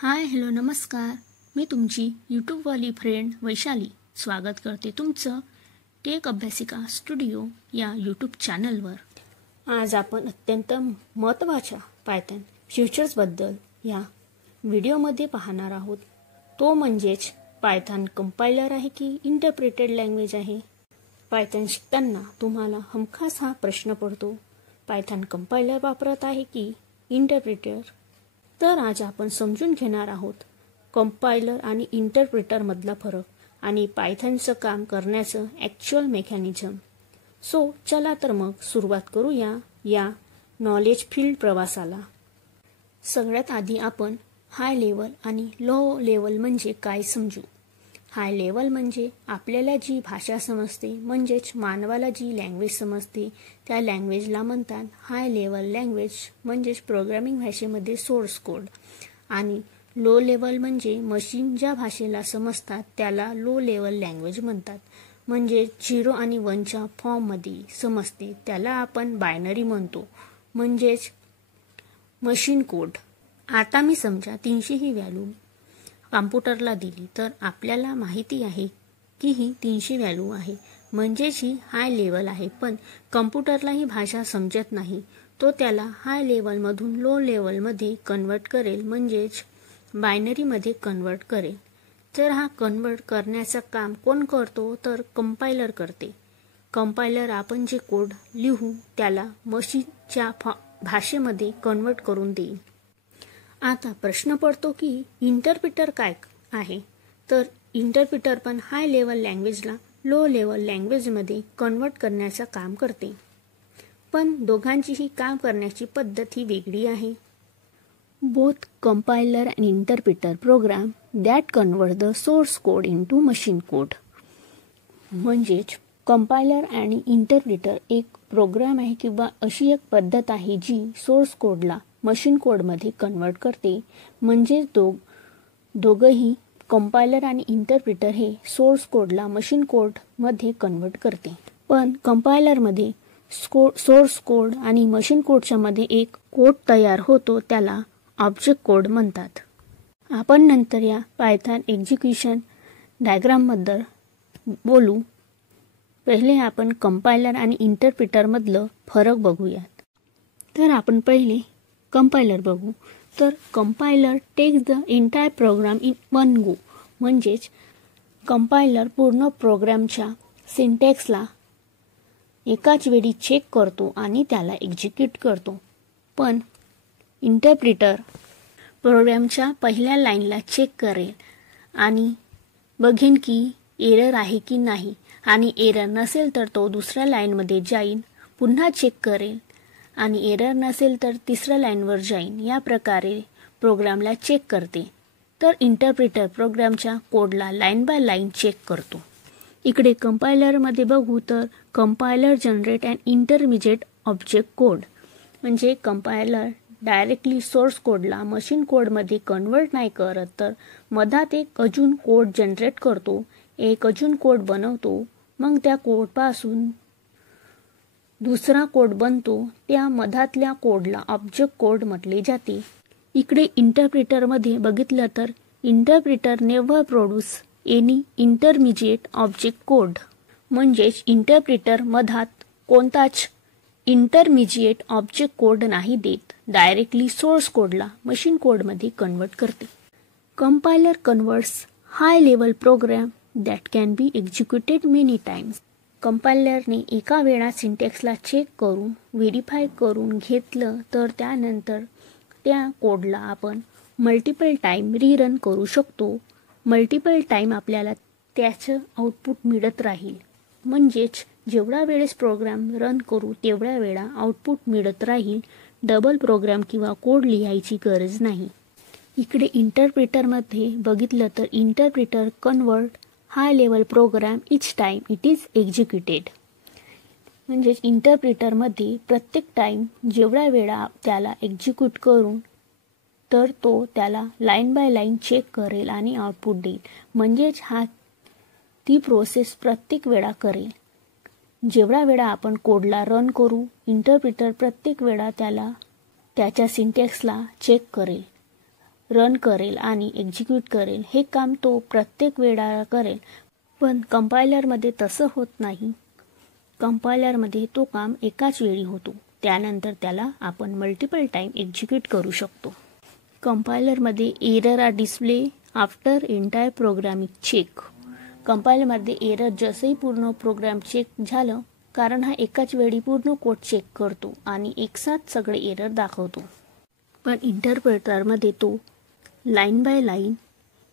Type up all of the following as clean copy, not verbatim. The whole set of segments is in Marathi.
हाय हॅलो नमस्कार. मी तुमची यूट्यूबवाली फ्रेंड वैशाली स्वागत करते तुमचं टेक अभ्यासिका स्टुडिओ या यूट्यूब चॅनलवर. आज आपण अत्यंत महत्त्वाच्या पायथन फीचर्सबद्दल या व्हिडिओमध्ये पाहणार आहोत. तो म्हणजेच पायथन कंपायलर आहे की इंटरप्रेटेड लँग्वेज आहे. पायथन शिकताना तुम्हाला हमखास हा प्रश्न पडतो, पायथन कंपायलर वापरत आहे की इंटरप्रेटर. तर आज आपण समजून घेणार आहोत कंपायलर आणि इंटरप्रेटर मधला फरक आणि पायथनचं काम करण्याचं ॲक्च्युअल मेकॅनिझम. सो चला तर मग सुरुवात करूया या नॉलेज फील्ड प्रवासाला. सगळ्यात आधी आपण हाय लेवल आणि लो लेवल म्हणजे काय समजू. हाय लेवल म्हणजे आपल्याला जी भाषा समजते, म्हणजेच मानवाला जी लँग्वेज समजते त्या लँग्वेजला म्हणतात हाय लेवल लँग्वेज, म्हणजेच प्रोग्रामिंग भाषेमध्ये सोर्स कोड. आणि लो लेवल म्हणजे मशीन ज्या भाषेला समजतात त्याला लो लेवल लँग्वेज म्हणतात, म्हणजे 0 आणि 1च्या फॉर्ममध्ये समजते त्याला आपण बायनरी म्हणतो, म्हणजेच मशीन कोड. आता मी समजा 300 ही व्हॅल्यू कॉम्प्युटरला दिली तर आपल्याला माहिती आहे की ही 300 व्हॅल्यू आहे, म्हणजेच ही हाय लेवल आहे. पण कॉम्प्युटरला ही भाषा समजत नाही, तो त्याला हाय लेवलमधून लो लेवलमध्ये कन्वर्ट करेल, म्हणजेच बायनरीमध्ये कन्वर्ट करेल. तर हा कन्वर्ट करण्याचं काम कोण करतो तर कंपायलर करते. कंपायलर आपण जे कोड लिहू त्याला मशीनच्या भाषेमध्ये कन्वर्ट करून देईल. आता प्रश्न पडतो की इंटरप्रिटर काय आहे. तर इंटरप्रिटर पण हाय लेवल लँग्वेजला लो लेवल लँग्वेजमध्ये कन्वर्ट करण्याचं काम करते, पण दोघांचीही काम करण्याची पद्धत ही वेगळी आहे. Both compiler and interpreter program that convert the source code into machine code. म्हणजेच कंपायलर आणि इंटरप्रिटर एक प्रोग्राम आहे किंवा अशी एक पद्धत आहे जी सोर्स कोडला मशीन कोडमध्ये कन्वर्ट करते. म्हणजे दोघंही कंपायलर आणि इंटरप्रिटर हे सोर्स कोडला मशीन कोडमध्ये कन्वर्ट करते. पण कंपायलरमध्ये सोर्स कोड आणि मशीन कोडच्या मध्ये एक कोड तयार होतो, त्याला ऑब्जेक्ट कोड म्हणतात. आपण नंतर या पायथन एक्झिक्युशन डायग्रामबद्दल बोलू. पहिले आपण कंपायलर आणि इंटरप्रिटरमधलं फरक बघूयात. तर आपण पहिले कंपायलर बघू. तर compiler takes the entire program in one go, म्हणजेच कंपायलर पूर्ण प्रोग्रामच्या सिंटॅक्सला एकाच वेळी चेक करतो आणि त्याला एक्झिक्यूट करतो. पण इंटरप्रिटर प्रोग्रामच्या पहिल्या लाईनला चेक करेल आणि बघेन की एरर आहे की नाही, आणि एरर नसेल तर तो दुसऱ्या लाईनमध्ये जाईन, पुन्हा चेक करेल आणि एरर नसेल तर तिसऱ्या लाईनवर जाईन. या प्रकारे प्रोग्रामला चेक करते. तर इंटरप्रिटर प्रोग्रामच्या कोडला लाईन बाय लाईन चेक करतो. इकडे कंपायलरमध्ये बघू तर compiler generate and intermediate object code, म्हणजे कंपायलर डायरेक्टली सोर्स कोडला मशीन कोडमध्ये कन्वर्ट नाही करत, तर मधात एक अजून कोड जनरेट करतो, एक अजून कोड बनवतो, मग त्या कोडपासून दुसरा कोड बनतो. त्या मधातल्या कोडला ऑब्जेक्ट कोड म्हटले जाते. इकडे इंटरप्रिटरमध्ये बघितलं तर interpreter never produce any intermediate object code, म्हणजेच इंटरप्रिटर मधात कोणताच इंटरमिजिएट ऑब्जेक्ट कोड नाही देत, डायरेक्टली सोर्स कोडला मशीन कोडमध्ये कन्वर्ट करते. Compiler converts high level program that can be executed many times. कंपायलरने एका वेळा सिंटॅक्सला चेक करून व्हेरीफाय करून घेतलं तर त्यानंतर त्या कोडला आपण मल्टिपल टाइम रीरन करू शकतो. मल्टिपल टाइम आपल्याला त्याचं आउटपुट मिळत राहील, म्हणजेच जेवढा वेळेस प्रोग्राम रन करू तेवढ्या वेळा आउटपुट मिळत राहील. डबल प्रोग्राम किंवा कोड लिहायची गरज नाही. इकडे इंटरप्रिटरमध्ये बघितलं तर interpreter convert high level program each time it is executed, म्हणजेच इंटरप्रिटरमध्ये प्रत्येक टाइम जेवढ्या वेळा त्याला एक्झिक्यूट करून तर तो त्याला लाईन बाय लाईन चेक करेल आणि आउटपुट देईल, म्हणजेच ती प्रोसेस प्रत्येक वेळा करेल. जेवढा वेळा आपण कोडला रन करू, इंटरप्रिटर प्रत्येक वेळा त्याच्या सिंटॅक्सला चेक करेल रन करेल आणि एक्झिक्यूट करेल. हे काम तो प्रत्येक वेळा करेल, पण कंपायलरमध्ये तसं होत नाही. कंपायलरमध्ये तो काम एकाच वेळी होतो. त्यानंतर त्याला आपण मल्टिपल टाइम एक्झिक्यूट करू शकतो. कंपायलरमध्ये error are display after entire programming check. कंपायलरमध्ये एरर जसंही पूर्ण प्रोग्राम चेक झालं, कारण हा एकाच वेळी पूर्ण कोड चेक करतो आणि एकसाथ सगळे एरर दाखवतो. पण इंटरप्रेटरमध्ये तो line by line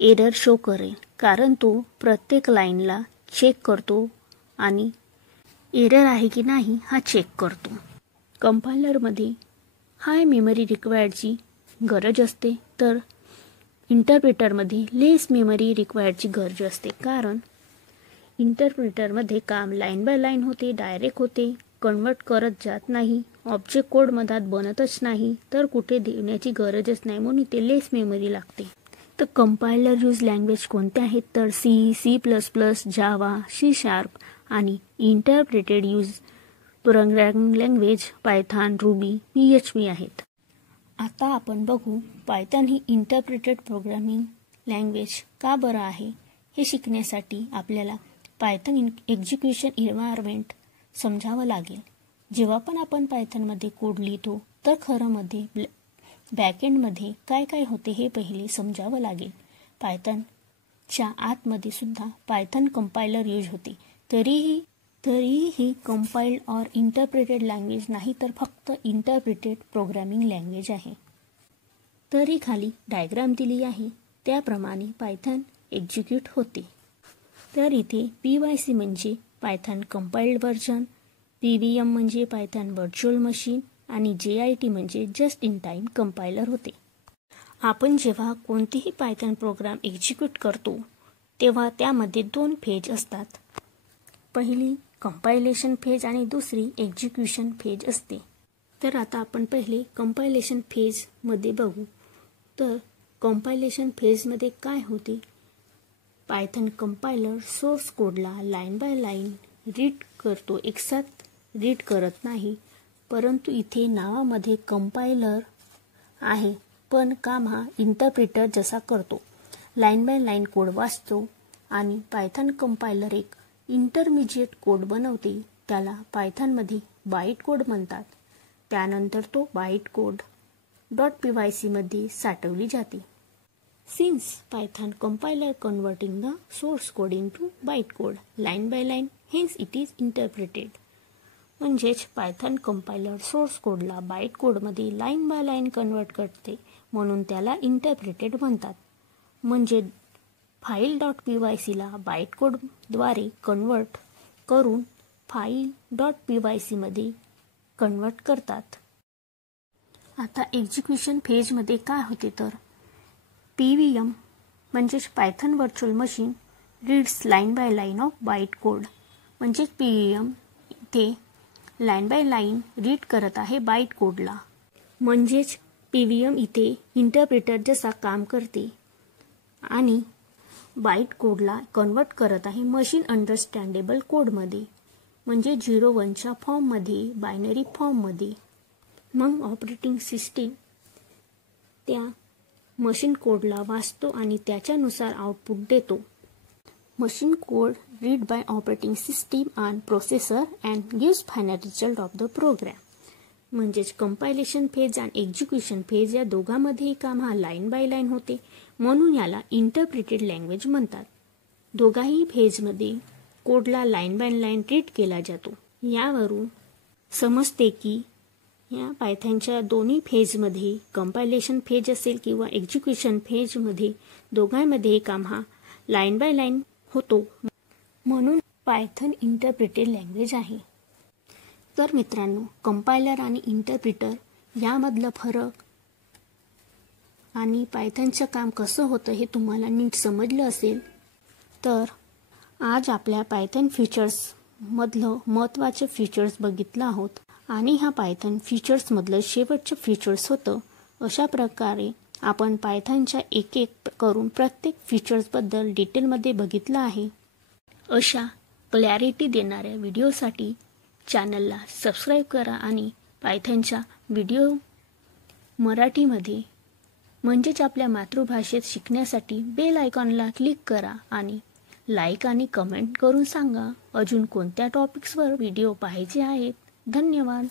error show करेल, कारण तो प्रत्येक लाईनला चेक करतो आणि एरर आहे की नाही हा चेक करतो. कंपायलरमध्ये हाय मेमरी रिक्वायर्डची गरज असते, तर इंटरप्रेटरमध्ये लेस मेमरी रिक्वायर्डची गरज असते. कारण इंटरप्रेटरमध्ये काम लाईन बाय लाईन होते, डायरेक्ट होते, कन्वर्ट करत जात नाही, ऑब्जेक्ट कोड मधात बनतच नाही, तर कुठे देण्याची गरजच नाही, म्हणून ते लेस मेमरी लागते. तर कंपायलर यूज लँग्वेज कोणत्या आहेत, तर सी, C++, जावा, C# आणि interpreted use programming language Python, ruby, PHP आहेत. आता आपण बघू पायथॉन ही इंटरप्रेटेड प्रोग्रामिंग लँग्वेज का बरं आहे. हे शिकण्यासाठी आपल्याला पायथॉन एक्झिक्युशन एन्व्हायरमेंट समजावं लागेल. जेव्हा पण आपण पायथॉनमध्ये कोड लिहितो, तर खरं मध्ये बॅकएंडमध्ये काय काय होते हे पहिले समजावं लागेल. पायथॉनच्या आतमध्ये सुद्धा पायथॉन कंपायलर यूज होते. तरीही ही कंपाइल्ड ऑर इंटरप्रेटेड लँग्वेज नाही, तर फक्त इंटरप्रेटेड प्रोग्रामिंग लँग्वेज आहे. तरी खाली डायग्राम दिली आहे, त्याप्रमाणे पायथॉन एक्झिक्यूट होते. तर इथे PYC म्हणजे पायथॉन कंपाइल्ड व्हर्जन, PVM म्हणजे पायथॉन व्हर्च्युअल मशीन आणि JIT म्हणजे जस्ट इन टाइम कंपायलर होते. आपण जेव्हा कोणतेही पायथॉन प्रोग्राम एक्झिक्यूट करतो, तेव्हा त्यामध्ये 2 फेज असतात. पहिली कंपायलेशन फेज आणि दुसरी एक्झिक्युशन फेज असते. तर आता आपण पहिले कंपायलेशन फेजमध्ये बघू. तर कंपायलेशन फेजमध्ये काय होते, पायथॉन कंपायलर सोर्स कोडला लाईन बाय लाईन रीड करतो, एकसाथ रीड करत नाही. परंतु इथे नावामध्ये कंपायलर आहे, पण काम हा इंटरप्रिटर जसा करतो. लाईन बाय लाईन कोड वाचतो आणि पायथॉन कंपायलर एक इंटरमिजिएट कोड बनवते, त्याला पायथॉनमध्ये बाईट कोड म्हणतात. त्यानंतर तो बाईट कोड .pyc मध्ये साठवली जाते. Since Python compiler converting the source code into byte code line by line, hence it is interpreted. म्हणजेच पायथॉन कंपायलर सोर्स कोडला बाईट कोडमध्ये लाईन बाय लाईन कन्वर्ट करते, म्हणून त्याला इंटरप्रेटेड म्हणतात. म्हणजे फाईल .pyc ला बाईट कोडद्वारे कन्वर्ट करून फाईल .pyc मध्ये कन्वर्ट करतात. आता एक्झिक्युशन फेजमध्ये काय होते, तर PVM म्हणजेच Python virtual machine reads line by line of byte code. म्हणजेच PVM ते लाईन बाय लाईन रीड करत आहे बाईट कोडला. म्हणजेच PVM इथे इंटरप्रेटर जसा काम करते आणि बाईट कोडला कन्वर्ट करत आहे मशीन अंडरस्टँडेबल कोडमध्ये, म्हणजे 0-1च्या फॉर्ममध्ये, बायनरी फॉर्ममध्ये. मग ऑपरेटिंग सिस्टीम त्या मशीन कोडला वाचतो आणि त्याच्यानुसार आउटपुट देतो. Machine code read by operating system on processor and gives final result of the program. म्हणजेच कंपायलेशन फेज आणि एक्झिक्युशन फेज या दोघांमध्येही काम हा लाईन बाय लाईन होते, म्हणून याला इंटरप्रेटेड लँग्वेज म्हणतात. दोघाही फेजमध्ये कोडला लाईन बाय लाईन रीड केला जातो. यावरून समजते की या पायथॉनच्या दोन्ही फेजमध्ये, कंपायलेशन फेज असेल किंवा एक्झिक्युशन फेजमध्ये, दोघांमध्येही काम हा लाईन बाय लाईन होतो, म्हणून पायथॉन इंटरप्रेटेड लँग्वेज आहे. तर मित्रांनो, कंपायलर आणि इंटरप्रिटर यामधलं फरक आणि पायथॉनचं काम कसं होतं हे तुम्हाला नीट समजलं असेल. तर आज आपल्या पायथॉन फीचर्समधलं महत्त्वाचे फीचर्स बघितलं आहोत आणि हा पायथॉन फीचर्समधलं शेवटचं फीचर्स होतं. अशा प्रकारे आपण पायथॉनच्या एक एक करून प्रत्येक फीचर्सबद्दल डिटेलमध्ये बघितलं आहे. अशा क्लॅरिटी देणाऱ्या व्हिडिओसाठी चॅनलला सबस्क्राईब करा आणि पायथॉनच्या व्हिडिओ मराठीमध्ये म्हणजेच आपल्या मातृभाषेत शिकण्यासाठी बेल आयकॉनला क्लिक करा आणि लाईक आणि कमेंट करून सांगा अजून कोणत्या टॉपिक्सवर व्हिडिओ पाहायचे आहेत. धन्यवाद.